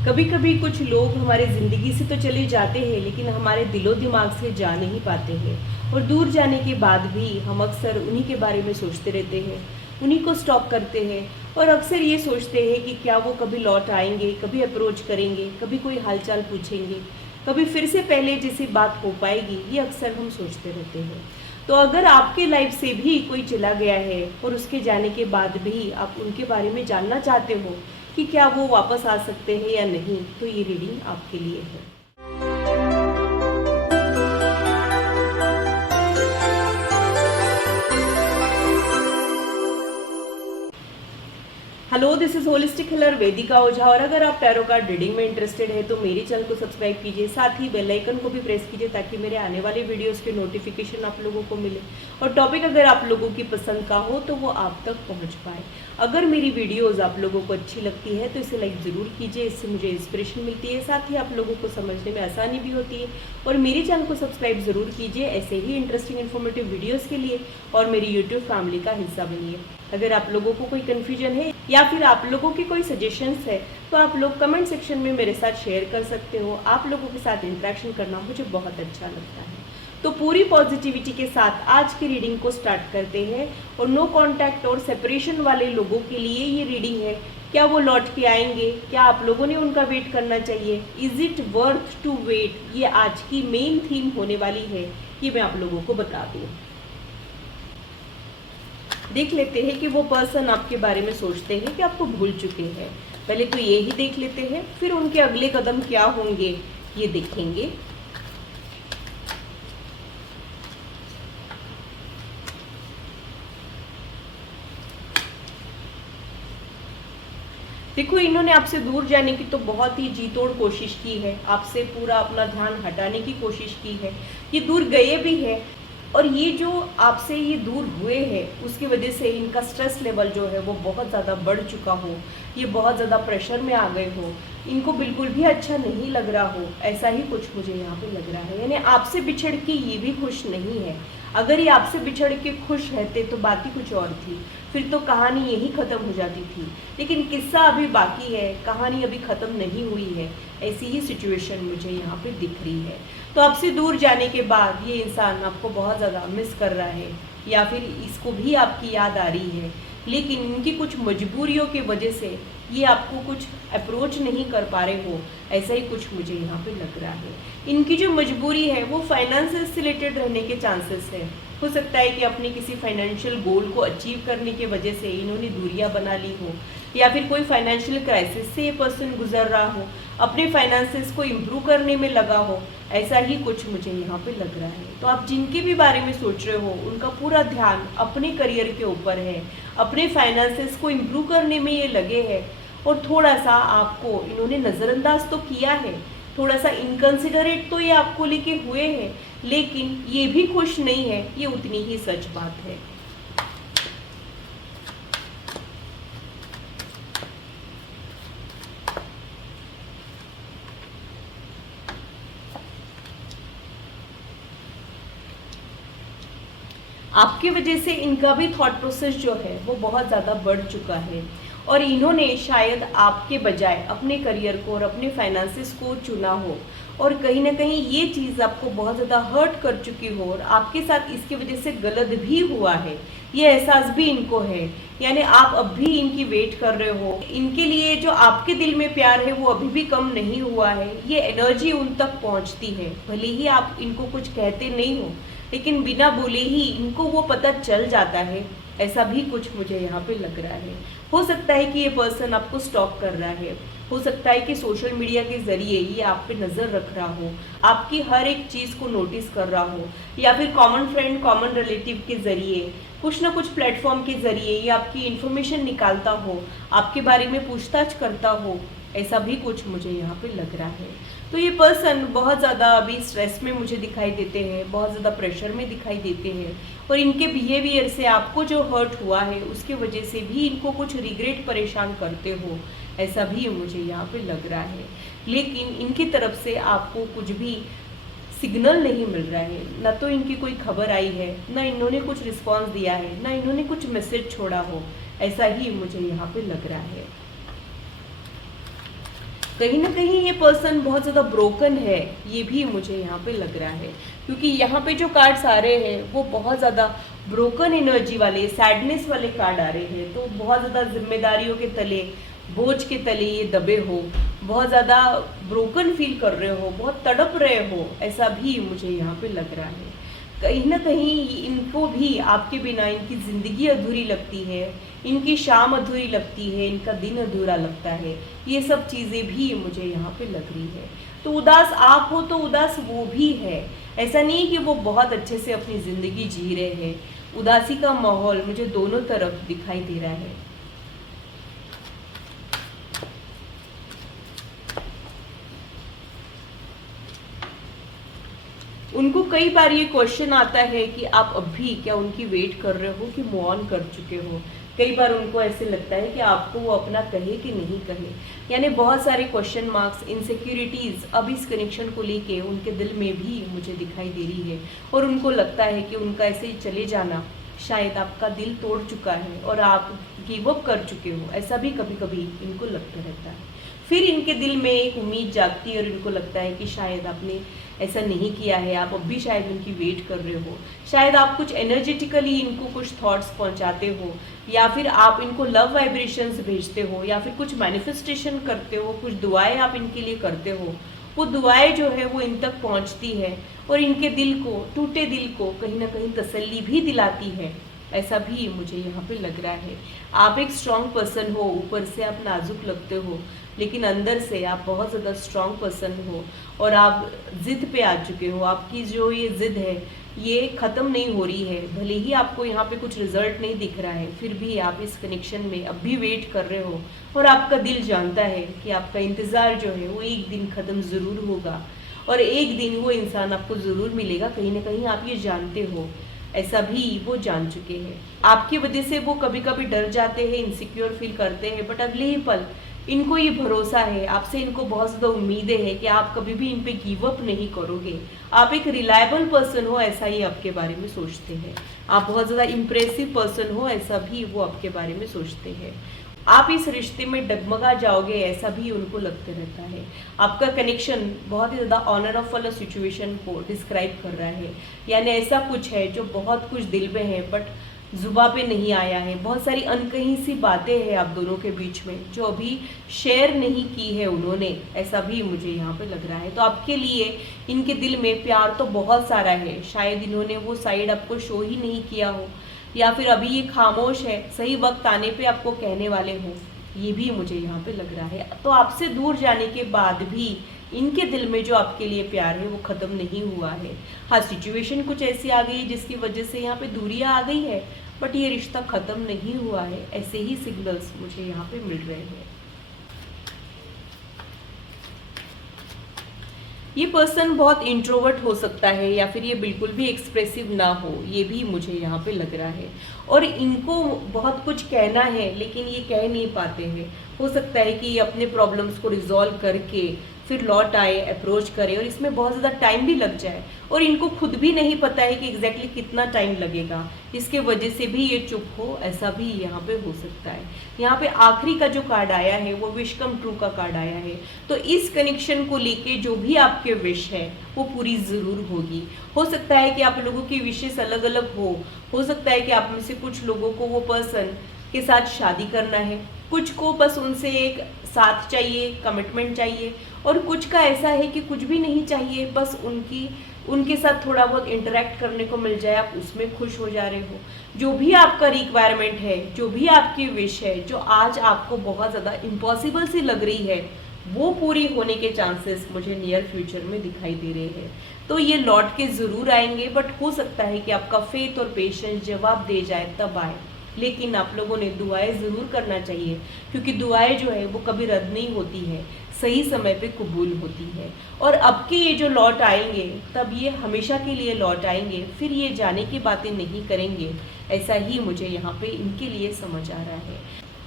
कभी कभी कुछ लोग हमारे ज़िंदगी से तो चले जाते हैं, लेकिन हमारे दिलो दिमाग से जा नहीं पाते हैं। और दूर जाने के बाद भी हम अक्सर उन्हीं के बारे में सोचते रहते हैं, उन्हीं को स्टॉक करते हैं और अक्सर ये सोचते हैं कि क्या वो कभी लौट आएंगे, कभी अप्रोच करेंगे, कभी कोई हालचाल पूछेंगे, कभी फिर से पहले जैसी बात हो पाएगी। ये अक्सर हम सोचते रहते हैं। तो अगर आपके लाइफ से भी कोई चला गया है और उसके जाने के बाद भी आप उनके बारे में जानना चाहते हो कि क्या वो वापस आ सकते हैं या नहीं, तो ये रीडिंग आपके लिए है। Hello, this is holistic healer Vedika Ojha. और अगर आप टैरो कार्ड रीडिंग में इंटरेस्टेड है तो मेरे चैनल को सब्सक्राइब कीजिए, साथ ही बेल आइकन को भी प्रेस कीजिए ताकि मेरे आने वाले वीडियोस के नोटिफिकेशन आप लोगों को मिले और टॉपिक अगर आप लोगों की पसंद का हो तो वो आप तक पहुंच पाए। अगर मेरी वीडियोस आप लोगों को अच्छी लगती है तो इसे लाइक ज़रूर कीजिए, इससे मुझे इंस्पिरेशन मिलती है, साथ ही आप लोगों को समझने में आसानी भी होती है। और मेरे चैनल को सब्सक्राइब ज़रूर कीजिए ऐसे ही इंटरेस्टिंग इन्फॉर्मेटिव वीडियोज़ के लिए और मेरी यूट्यूब फैमिली का हिस्सा बनिए। अगर आप लोगों को कोई कन्फ्यूजन है या फिर आप लोगों की कोई सजेशंस है तो आप लोग कमेंट सेक्शन में मेरे साथ शेयर कर सकते हो। आप लोगों के साथ इंटरेक्शन करना मुझे बहुत अच्छा लगता है। तो पूरी पॉजिटिविटी के साथ आज की रीडिंग को स्टार्ट करते हैं। और नो कांटेक्ट और सेपरेशन वाले लोगों के लिए ये रीडिंग है। क्या वो लौट के आएंगे? क्या आप लोगों ने उनका वेट करना चाहिए? Is it worth to wait? ये आज की मेन थीम होने वाली है, ये मैं आप लोगों को बता दूँ। देख लेते हैं कि वो पर्सन आपके बारे में सोचते हैं कि आपको भूल चुके हैं। पहले तो ये ही देख लेते हैं, फिर उनके अगले कदम क्या होंगे ये देखेंगे। देखो, इन्होंने आपसे दूर जाने की तो बहुत ही जी तोड़ कोशिश की है, आपसे पूरा अपना ध्यान हटाने की कोशिश की है। ये दूर गए भी है और ये जो आपसे ये दूर हुए हैं उसकी वजह से इनका स्ट्रेस लेवल जो है वो बहुत ज़्यादा बढ़ चुका हो, ये बहुत ज़्यादा प्रेशर में आ गए हो, इनको बिल्कुल भी अच्छा नहीं लग रहा हो, ऐसा ही कुछ मुझे यहाँ पे लग रहा है। यानी आपसे बिछड़ के ये भी खुश नहीं है। अगर ये आपसे बिछड़ के खुश रहते तो बात ही कुछ और थी, फिर तो कहानी यही ख़त्म हो जाती थी। लेकिन किस्सा अभी बाकी है, कहानी अभी ख़त्म नहीं हुई है। ऐसी ही सिचुएशन मुझे यहाँ पे दिख रही है। तो आपसे दूर जाने के बाद ये इंसान आपको बहुत ज़्यादा मिस कर रहा है या फिर इसको भी आपकी याद आ रही है, लेकिन इनकी कुछ मजबूरियों की वजह से ये आपको कुछ अप्रोच नहीं कर पा रहे हो, ऐसा ही कुछ मुझे यहाँ पे लग रहा है। इनकी जो मजबूरी है वो फाइनेंस से रिलेटेड रहने के चांसेस है। हो सकता है कि अपने किसी फाइनेंशियल गोल को अचीव करने की वजह से इन्होंने दूरियां बना ली हो, या फिर कोई फाइनेंशियल क्राइसिस से ये पर्सन गुजर रहा हो, अपने फाइनेंसेस को इम्प्रूव करने में लगा हो, ऐसा ही कुछ मुझे यहाँ पे लग रहा है। तो आप जिनके भी बारे में सोच रहे हो उनका पूरा ध्यान अपने करियर के ऊपर है, अपने फाइनेंसेस को इम्प्रूव करने में ये लगे हैं। और थोड़ा सा आपको इन्होंने नज़रअंदाज तो किया है, थोड़ा सा इनकंसिडरेट तो ये आपको लेके हुए हैं, लेकिन ये भी खुश नहीं है, ये उतनी ही सच बात है। आपकी वजह से इनका भी थॉट प्रोसेस जो है वो बहुत ज़्यादा बढ़ चुका है और इन्होंने शायद आपके बजाय अपने करियर को और अपने फाइनेंसेस को चुना हो, और कहीं ना कहीं ये चीज़ आपको बहुत ज़्यादा हर्ट कर चुकी हो और आपके साथ इसकी वजह से गलत भी हुआ है, ये एहसास भी इनको है। यानी आप अब भी इनकी वेट कर रहे हो, इनके लिए जो आपके दिल में प्यार है वो अभी भी कम नहीं हुआ है। ये एनर्जी उन तक पहुंचती है, भले ही आप इनको कुछ कहते नहीं हो, लेकिन बिना बोले ही इनको वो पता चल जाता है। ऐसा भी कुछ मुझे यहाँ पे लग रहा है। हो सकता है कि ये पर्सन आपको स्टॉक कर रहा है, हो सकता है कि सोशल मीडिया के ज़रिए ये आप पे नज़र रख रहा हो, आपकी हर एक चीज़ को नोटिस कर रहा हो, या फिर कॉमन फ्रेंड कॉमन रिलेटिव के ज़रिए कुछ ना कुछ प्लेटफॉर्म के ज़रिए ये आपकी इन्फॉर्मेशन निकालता हो, आपके बारे में पूछताछ करता हो, ऐसा भी कुछ मुझे यहाँ पे लग रहा है। तो ये पर्सन बहुत ज़्यादा अभी स्ट्रेस में मुझे दिखाई देते हैं, बहुत ज़्यादा प्रेशर में दिखाई देते हैं, और इनके बिहेवियर से आपको जो हर्ट हुआ है उसके वजह से भी इनको कुछ रिग्रेट परेशान करते हो, ऐसा भी मुझे यहाँ पे लग रहा है। लेकिन इनकी तरफ से आपको कुछ भी सिग्नल नहीं मिल रहा है, ना तो इनकी कोई खबर आई है, ना इन्होंने कुछ रिस्पॉन्स दिया है, ना इन्होंने कुछ मैसेज छोड़ा हो, ऐसा ही मुझे यहाँ पे लग रहा है। कहीं ना कहीं ये पर्सन बहुत ज़्यादा ब्रोकन है, ये भी मुझे यहाँ पे लग रहा है, क्योंकि यहाँ पे जो कार्ड्स आ रहे हैं वो बहुत ज़्यादा ब्रोकन एनर्जी वाले, सैडनेस वाले कार्ड आ रहे हैं। तो बहुत ज़्यादा जिम्मेदारियों के तले, बोझ के तले ये दबे हो, बहुत ज़्यादा ब्रोकन फील कर रहे हो, बहुत तड़प रहे हो, ऐसा भी मुझे यहाँ पे लग रहा है। कहीं ना कहीं इनको भी आपके बिना इनकी ज़िंदगी अधूरी लगती है, इनकी शाम अधूरी लगती है, इनका दिन अधूरा लगता है। ये सब चीज़ें भी मुझे यहाँ पे लग रही है। तो उदास आप हो तो उदास वो भी है, ऐसा नहीं कि वो बहुत अच्छे से अपनी ज़िंदगी जी रहे हैं। उदासी का माहौल मुझे दोनों तरफ दिखाई दे रहा है। उनको कई बार ये क्वेश्चन आता है कि आप अभी क्या उनकी वेट कर रहे हो कि मूव ऑन कर चुके हो। कई बार उनको ऐसे लगता है कि आपको वो अपना कहे कि नहीं कहे, यानी बहुत सारे क्वेश्चन मार्क्स, इनसिक्योरिटीज़ अब इस कनेक्शन को लेके उनके दिल में भी मुझे दिखाई दे रही है। और उनको लगता है कि उनका ऐसे चले जाना शायद आपका दिल तोड़ चुका है और आप गिव अप कर चुके हो, ऐसा भी कभी कभी इनको लगता रहता है। फिर इनके दिल में एक उम्मीद जागती है और इनको लगता है कि शायद आपने ऐसा नहीं किया है, आप अब भी शायद उनकी वेट कर रहे हो, शायद आप कुछ एनर्जेटिकली इनको कुछ थॉट्स पहुंचाते हो, या फिर आप इनको लव वाइब्रेशंस भेजते हो, या फिर कुछ मैनिफेस्टेशन करते हो, कुछ दुआएं आप इनके लिए करते हो। वो दुआएं जो है वो इन तक पहुंचती है और इनके दिल को, टूटे दिल को कहीं ना कहीं तसल्ली भी दिलाती है, ऐसा भी मुझे यहाँ पे लग रहा है। आप एक स्ट्रॉन्ग पर्सन हो, ऊपर से आप नाजुक लगते हो, लेकिन अंदर से आप बहुत ज़्यादा स्ट्रॉन्ग पर्सन हो और आप ज़िद पे आ चुके हो। आपकी जो ये ज़िद है ये ख़त्म नहीं हो रही है। भले ही आपको यहाँ पे कुछ रिजल्ट नहीं दिख रहा है, फिर भी आप इस कनेक्शन में अब भी वेट कर रहे हो और आपका दिल जानता है कि आपका इंतज़ार जो है वो एक दिन ख़त्म ज़रूर होगा और एक दिन वो इंसान आपको ज़रूर मिलेगा। कहीं ना कहीं आप ये जानते हो, ऐसा भी वो जान चुके हैं। आपकी वजह से वो कभी कभी डर जाते हैं, इनसिक्योर फील करते हैं, बट अगले ही पल इनको ये भरोसा है आपसे, इनको बहुत ज़्यादा उम्मीदें हैं कि आप कभी भी इन पे गिव अप नहीं करोगे। आप एक रिलायबल पर्सन हो, ऐसा ही आपके बारे में सोचते हैं। आप बहुत ज़्यादा इम्प्रेसिव पर्सन हो, ऐसा भी वो आपके बारे में सोचते हैं। आप इस रिश्ते में डगमगा जाओगे, ऐसा भी उनको लगते रहता है। आपका कनेक्शन बहुत ही ज़्यादा ऑनर ऑफ वाला सिचुएशन को डिस्क्राइब कर रहा है, यानी ऐसा कुछ है जो बहुत कुछ दिल में है बट जुबा पे नहीं आया है। बहुत सारी अनकही सी बातें हैं आप दोनों के बीच में जो अभी शेयर नहीं की है उन्होंने, ऐसा भी मुझे यहाँ पे लग रहा है। तो आपके लिए इनके दिल में प्यार तो बहुत सारा है, शायद इन्होंने वो साइड आपको शो ही नहीं किया हो, या फिर अभी ये खामोश है, सही वक्त आने पे आपको कहने वाले हो, ये भी मुझे यहाँ पे लग रहा है। तो आपसे दूर जाने के बाद भी इनके दिल में जो आपके लिए प्यार है वो ख़त्म नहीं हुआ है। हाँ, सिचुएशन कुछ ऐसी आ गई जिसकी वजह से यहाँ पे दूरियाँ आ गई है, बट ये रिश्ता ख़त्म नहीं हुआ है, ऐसे ही सिग्नल्स मुझे यहाँ पे मिल रहे हैं। ये पर्सन बहुत इंट्रोवर्ट हो सकता है या फिर ये बिल्कुल भी एक्सप्रेसिव ना हो, ये भी मुझे यहाँ पे लग रहा है। और इनको बहुत कुछ कहना है लेकिन ये कह नहीं पाते हैं। हो सकता है कि ये अपने प्रॉब्लम्स को रिजॉल्व करके फिर लौट आए, अप्रोच करे, और इसमें बहुत ज़्यादा टाइम भी लग जाए और इनको खुद भी नहीं पता है कि एग्जैक्टली कितना टाइम लगेगा, इसके वजह से भी ये चुप हो, ऐसा भी यहाँ पे हो सकता है। यहाँ पे आखिरी का जो कार्ड आया है वो विश कम ट्रू का कार्ड आया है। तो इस कनेक्शन को लेके जो भी आपके विश है वो पूरी ज़रूर होगी। हो सकता है कि आप लोगों की विशेस अलग अलग हो सकता है कि आप में से कुछ लोगों को वो पर्सन के साथ शादी करना है, कुछ को बस उनसे एक साथ चाहिए, कमिटमेंट चाहिए, और कुछ का ऐसा है कि कुछ भी नहीं चाहिए, बस उनके साथ थोड़ा बहुत इंटरेक्ट करने को मिल जाए, आप उसमें खुश हो जा रहे हो। जो भी आपका रिक्वायरमेंट है, जो भी आपकी विश है, जो आज आपको बहुत ज़्यादा इम्पॉसिबल सी लग रही है, वो पूरी होने के चांसेस मुझे नियर फ्यूचर में दिखाई दे रहे हैं। तो ये लौट के ज़रूर आएंगे, बट हो सकता है कि आपका फेथ और पेशेंस जवाब दे जाए तब आए, लेकिन आप लोगों ने दुआएं ज़रूर करना चाहिए, क्योंकि दुआएं जो है वो कभी रद्द नहीं होती है, सही समय पे कबूल होती है। और अब के ये जो लौट आएंगे तब ये हमेशा के लिए लौट आएंगे, फिर ये जाने की बातें नहीं करेंगे, ऐसा ही मुझे यहाँ पे इनके लिए समझ आ रहा है।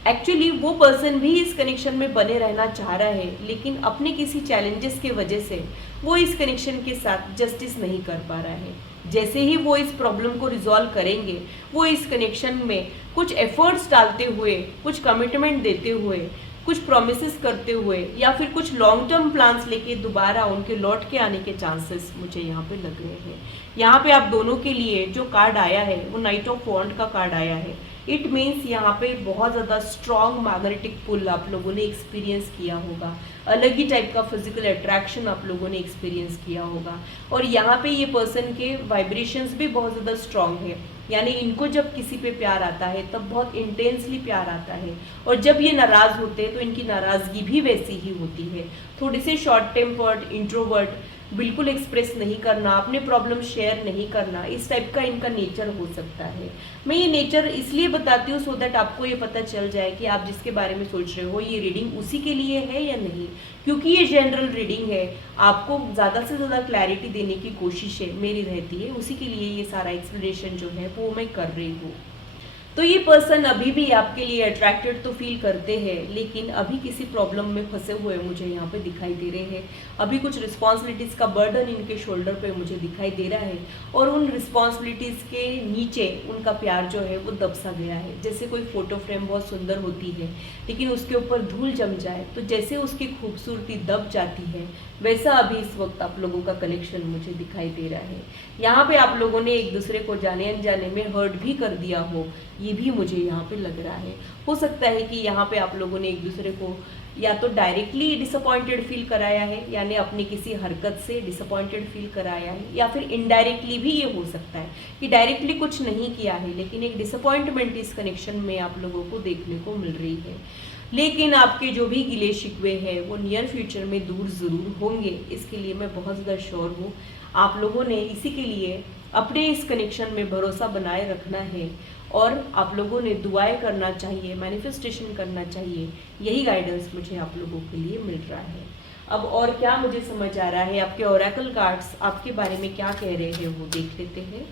एक्चुअली वो पर्सन भी इस कनेक्शन में बने रहना चाह रहा है, लेकिन अपने किसी चैलेंजेस की वजह से वो इस कनेक्शन के साथ जस्टिस नहीं कर पा रहा है। जैसे ही वो इस प्रॉब्लम को रिजॉल्व करेंगे, वो इस कनेक्शन में कुछ एफर्ट्स डालते हुए, कुछ कमिटमेंट देते हुए कुछ प्रोमिसेस करते हुए या फिर कुछ लॉन्ग टर्म प्लान्स लेके दोबारा उनके लौट के आने के चांसेस मुझे यहाँ पे लग रहे हैं। यहाँ पे आप दोनों के लिए जो कार्ड आया है वो नाइट ऑफ वॉन्ड का कार्ड आया है। इट मीन्स यहाँ पे बहुत ज़्यादा स्ट्रॉन्ग मैग्नेटिक पुल आप लोगों ने एक्सपीरियंस किया होगा, अलग ही टाइप का फिजिकल अट्रैक्शन आप लोगों ने एक्सपीरियंस किया होगा। और यहाँ पे ये पर्सन के वाइब्रेशंस भी बहुत ज़्यादा स्ट्रॉन्ग है, यानी इनको जब किसी पे प्यार आता है तब बहुत इंटेंसली प्यार आता है, और जब ये नाराज़ होते हैं तो इनकी नाराज़गी भी वैसी ही होती है। थोड़े से शॉर्ट टेम्पर्ड, इंट्रोवर्ट, बिल्कुल एक्सप्रेस नहीं करना, अपने प्रॉब्लम शेयर नहीं करना, इस टाइप का इनका नेचर हो सकता है। मैं ये नेचर इसलिए बताती हूँ सो दैट आपको ये पता चल जाए कि आप जिसके बारे में सोच रहे हो ये रीडिंग उसी के लिए है या नहीं, क्योंकि ये जनरल रीडिंग है। आपको ज़्यादा से ज़्यादा क्लैरिटी देने की कोशिश है मेरी रहती है, उसी के लिए ये सारा एक्सप्लेनेशन जो है वो मैं कर रही हूँ। तो ये पर्सन अभी भी आपके लिए अट्रैक्टेड तो फील करते हैं, लेकिन अभी किसी प्रॉब्लम में फंसे हुए मुझे यहाँ पे दिखाई दे रहे हैं। अभी कुछ रिस्पॉन्सिबिलिटीज़ का बर्डन इनके शोल्डर पे मुझे दिखाई दे रहा है, और उन रिस्पॉन्सिबिलिटीज़ के नीचे उनका प्यार जो है वो दब सा गया है। जैसे कोई फोटो फ्रेम बहुत सुंदर होती है लेकिन उसके ऊपर धूल जम जाए तो जैसे उसकी खूबसूरती दब जाती है, वैसा अभी इस वक्त आप लोगों का कनेक्शन मुझे दिखाई दे रहा है। यहाँ पे आप लोगों ने एक दूसरे को जाने अनजाने में हर्ट भी कर दिया हो, ये भी मुझे यहाँ पे लग रहा है। हो सकता है कि यहाँ पे आप लोगों ने एक दूसरे को या तो डायरेक्टली डिसअपॉइंटेड फील कराया है, यानी अपनी किसी हरकत से डिसअपॉइंटेड फील कराया है, या फिर इनडायरेक्टली भी ये हो सकता है कि डायरेक्टली कुछ नहीं किया है लेकिन एक डिसअपॉइंटमेंट इस कनेक्शन में आप लोगों को देखने को मिल रही है। लेकिन आपके जो भी गिले शिकवे हैं वो नियर फ्यूचर में दूर ज़रूर होंगे, इसके लिए मैं बहुत ज़्यादा श्योर हूँ। आप लोगों ने इसी के लिए अपने इस कनेक्शन में भरोसा बनाए रखना है, और आप लोगों ने दुआएं करना चाहिए, मैनिफेस्टेशन करना चाहिए। यही गाइडेंस मुझे आप लोगों के लिए मिल रहा है। अब और क्या मुझे समझ आ रहा है, आपके ओरेकल कार्ड्स आपके बारे में क्या कह रहे हैं वो देख लेते हैं।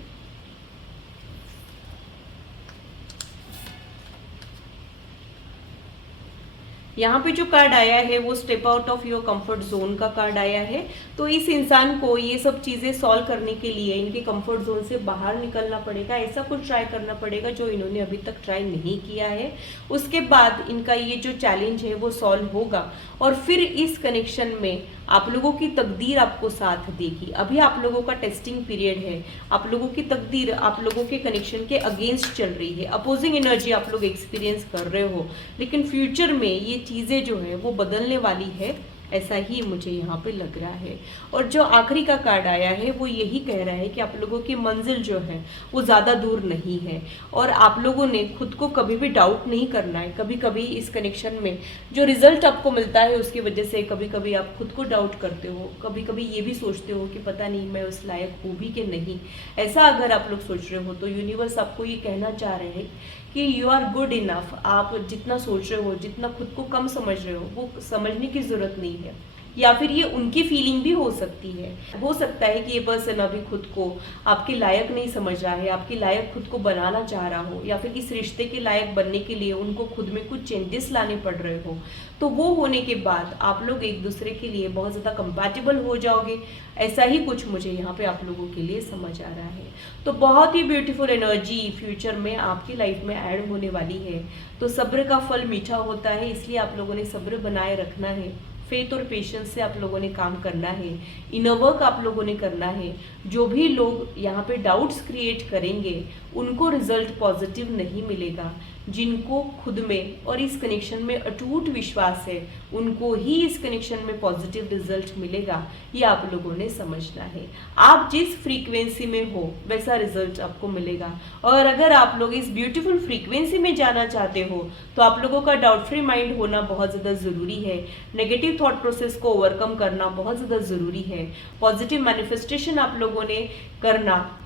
यहाँ पे जो कार्ड आया है वो step out of your comfort zone का कार्ड आया है। तो इस इंसान को ये सब चीज़ें सॉल्व करने के लिए इनके कंफर्ट जोन से बाहर निकलना पड़ेगा, ऐसा कुछ ट्राई करना पड़ेगा जो इन्होंने अभी तक ट्राई नहीं किया है। उसके बाद इनका ये जो चैलेंज है वो सॉल्व होगा, और फिर इस कनेक्शन में आप लोगों की तकदीर आपको साथ देगी। अभी आप लोगों का टेस्टिंग पीरियड है, आप लोगों की तकदीर आप लोगों के कनेक्शन के अगेंस्ट चल रही है, अपोजिंग एनर्जी आप लोग एक्सपीरियंस कर रहे हो, लेकिन फ्यूचर में ये चीज़ें जो है वो बदलने वाली है, ऐसा ही मुझे यहाँ पे लग रहा है। और जो आखिरी का कार्ड आया है वो यही कह रहा है कि आप लोगों की मंजिल जो है वो ज़्यादा दूर नहीं है, और आप लोगों ने खुद को कभी भी डाउट नहीं करना है। कभी कभी इस कनेक्शन में जो रिजल्ट आपको मिलता है उसकी वजह से कभी कभी आप खुद को डाउट करते हो, कभी कभी ये भी सोचते हो कि पता नहीं मैं उस लायक हूँ भी कि नहीं। ऐसा अगर आप लोग सोच रहे हो तो यूनिवर्स आपको ये कहना चाह रहे हैं कि यू आर गुड इनफ। आप जितना सोच रहे हो, जितना खुद को कम समझ रहे हो, वो समझने की ज़रूरत नहीं है। या फिर ये उनकी फीलिंग भी हो सकती है। हो सकता है कि ये पर्सन अभी खुद को आपके लायक नहीं समझ रहा है, आपके लायक खुद को बनाना चाह रहा हो, या फिर इस रिश्ते के लायक बनने के लिए उनको खुद में कुछ चेंजेस लाने पड़ रहे हो। तो वो होने के बाद आप लोग एक दूसरे के लिए बहुत ज़्यादा कंपैटिबल हो जाओगे, ऐसा ही कुछ मुझे यहाँ पे आप लोगों के लिए समझ आ रहा है। तो बहुत ही ब्यूटीफुल एनर्जी फ्यूचर में आपकी लाइफ में ऐड होने वाली है। तो सब्र का फल मीठा होता है, इसलिए आप लोगों ने सब्र बनाए रखना है, फेथ और पेशेंस से आप लोगों ने काम करना है, इनर वर्क आप लोगों ने करना है। जो भी लोग यहाँ पे डाउट्स क्रिएट करेंगे उनको रिजल्ट पॉजिटिव नहीं मिलेगा। जिनको खुद में और इस कनेक्शन में अटूट विश्वास है उनको ही इस कनेक्शन में पॉजिटिव रिजल्ट मिलेगा, ये आप लोगों ने समझना है। आप जिस फ्रीक्वेंसी में हो वैसा रिजल्ट आपको मिलेगा, और अगर आप लोग इस ब्यूटीफुल फ्रीक्वेंसी में जाना चाहते हो तो आप लोगों का डाउट फ्री माइंड होना बहुत ज़्यादा ज़रूरी है। नेगेटिव थॉट प्रोसेस को ओवरकम करना बहुत ज़्यादा ज़रूरी है। पॉजिटिव मैनिफेस्टेशन आप लोगों ने करना,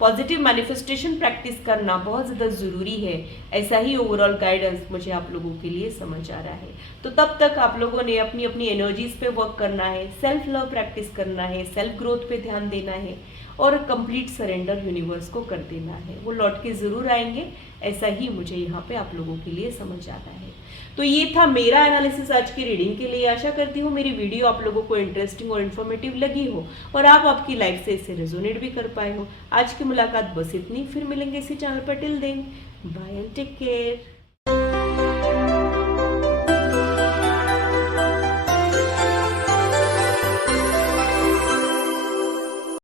पॉजिटिव मैनिफेस्टेशन प्रैक्टिस करना बहुत ज़्यादा ज़रूरी है। ऐसा ही ओवरऑल गाइडेंस मुझे आप लोगों के लिए समझ आ रहा है। तो तब तक आप लोगों ने अपनी अपनी एनर्जीज पे वर्क करना है, सेल्फ लव प्रैक्टिस करना है, सेल्फ ग्रोथ पे ध्यान देना है, और कंप्लीट सरेंडर यूनिवर्स को कर देना है। वो लौट के ज़रूर आएंगे, ऐसा ही मुझे यहाँ पे आप लोगों के लिए समझ आता है। तो ये था मेरा एनालिसिस आज की रीडिंग के लिए। आशा करती हूँ मेरी वीडियो आप लोगों को इंटरेस्टिंग और इन्फॉर्मेटिव लगी हो, और आप आपकी लाइफ से इससे रेजोनेट भी कर पाए हो। आज की मुलाकात बस इतनी, फिर मिलेंगे इसी चैनल पर। Till then bye and take care.